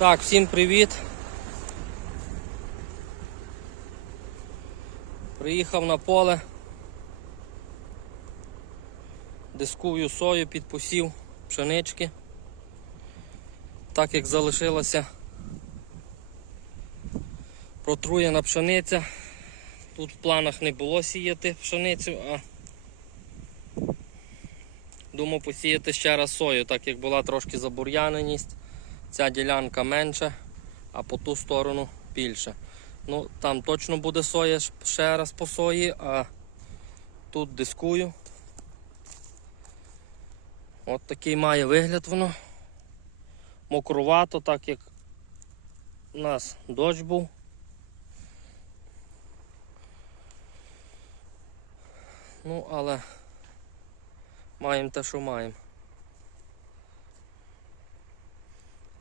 Так, всім привіт. Приїхав на поле. Дискую сою під посів пшенички. Так як залишилася протруєна пшениця. Тут в планах не було сіяти пшеницю, а думав посіяти ще раз сою, так як була трошки забур'яненість. Ця ділянка менша, а по ту сторону більше. Ну, там точно буде соя ще раз по сої, а тут дискую. От такий має вигляд воно. Мокрувато, так як у нас дощ був. Ну, але маємо те, що маємо.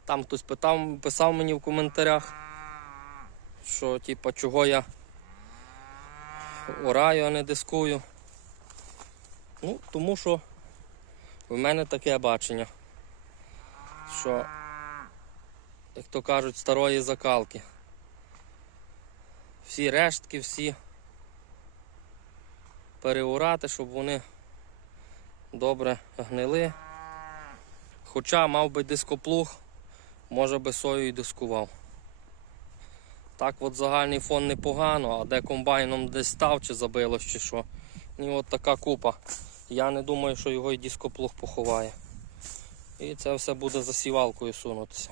Там хтось питав, писав мені в коментарях, що типа чого я ораю, а не дискую. Ну, тому що в мене таке бачення, що, як то кажуть, старої закалки. Всі рештки, всі переорати, щоб вони добре гнили. Хоча мав би дископлуг, може би сою і дискував. Так от загальний фон непогано, а де комбайном десь став чи забилось чи що. І от така купа. Я не думаю, що його і дископлуг поховає. І це все буде засівалкою сунутися.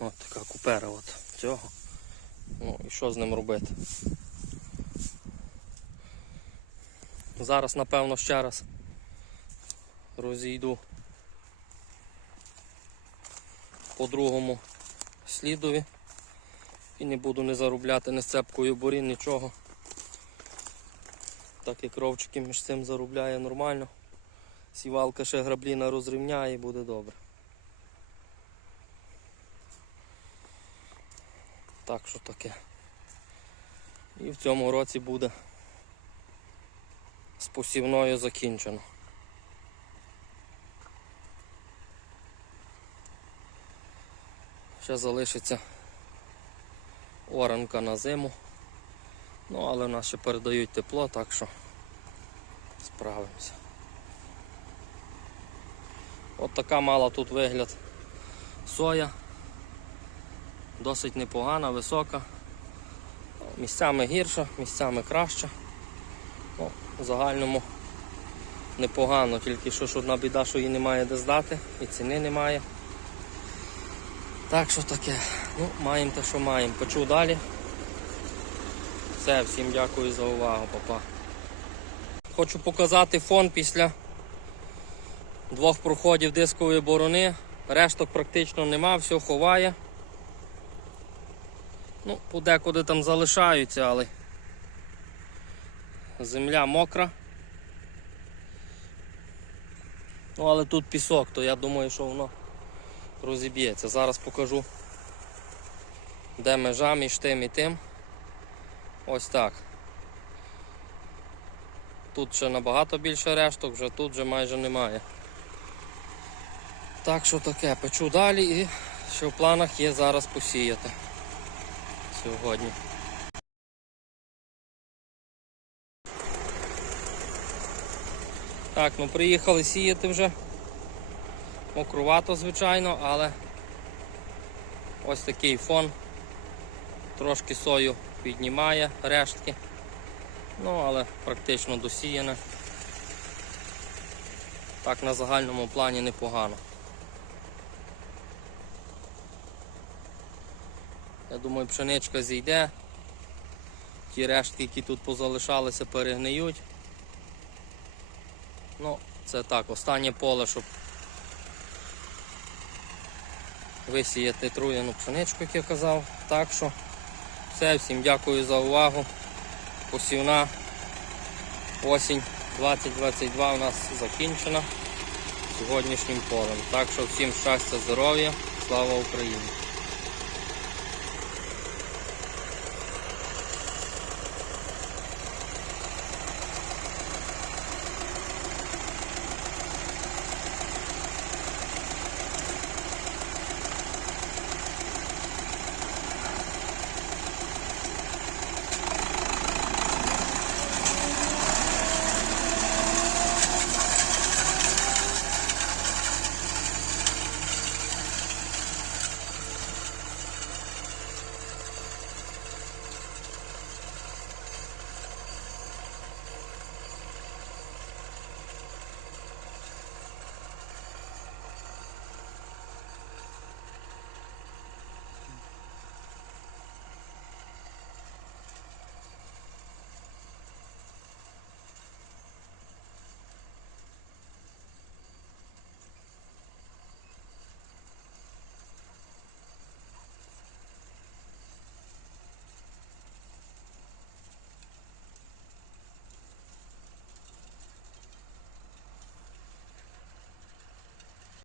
От така купера от цього. Ну і що з ним робити? Зараз, напевно, ще раз розійду по другому слідові і не буду не заробляти ні сцепкою борін, нічого. Так як ровчики між цим заробляє нормально. Сівалка ще грабліна розрівняє і буде добре. Так що таке. І в цьому році буде з посівною закінчено. Ще залишиться оранка на зиму. Ну, але в нас ще передають тепло, так що справимося. От така мала тут вигляд соя. Досить непогана, висока. Місцями гірша, місцями краща. Ну, в загальному непогано, тільки що ж одна біда, що її немає де здати, і ціни немає. Так що таке, ну, маємо те, що маємо. Печу далі. Все, всім дякую за увагу, папа. Хочу показати фон після двох проходів дискової борони. Решток практично нема, все ховає. Ну, подекуди там залишаються, але земля мокра. Ну, але тут пісок, то я думаю, що воно розіб'ється. Зараз покажу, де межа між тим і тим. Ось так. Тут ще набагато більше решток, вже тут вже майже немає. Так що таке, печу далі і ще в планах є зараз посіяти сьогодні. Так, ну приїхали сіяти вже. Мокрувато, звичайно, але ось такий фон. Трошки сою піднімає рештки. Ну, але практично досіяне. Так на загальному плані непогано. Я думаю, пшеничка зійде. Ті рештки, які тут позалишалися, перегниють. Ну, це так, останнє поле, щоб висіяти труєну пшеничку, як я казав. Так що все, всім дякую за увагу. Посівна осінь 2022 у нас закінчена сьогоднішнім полем. Так що всім щастя, здоров'я, слава Україні!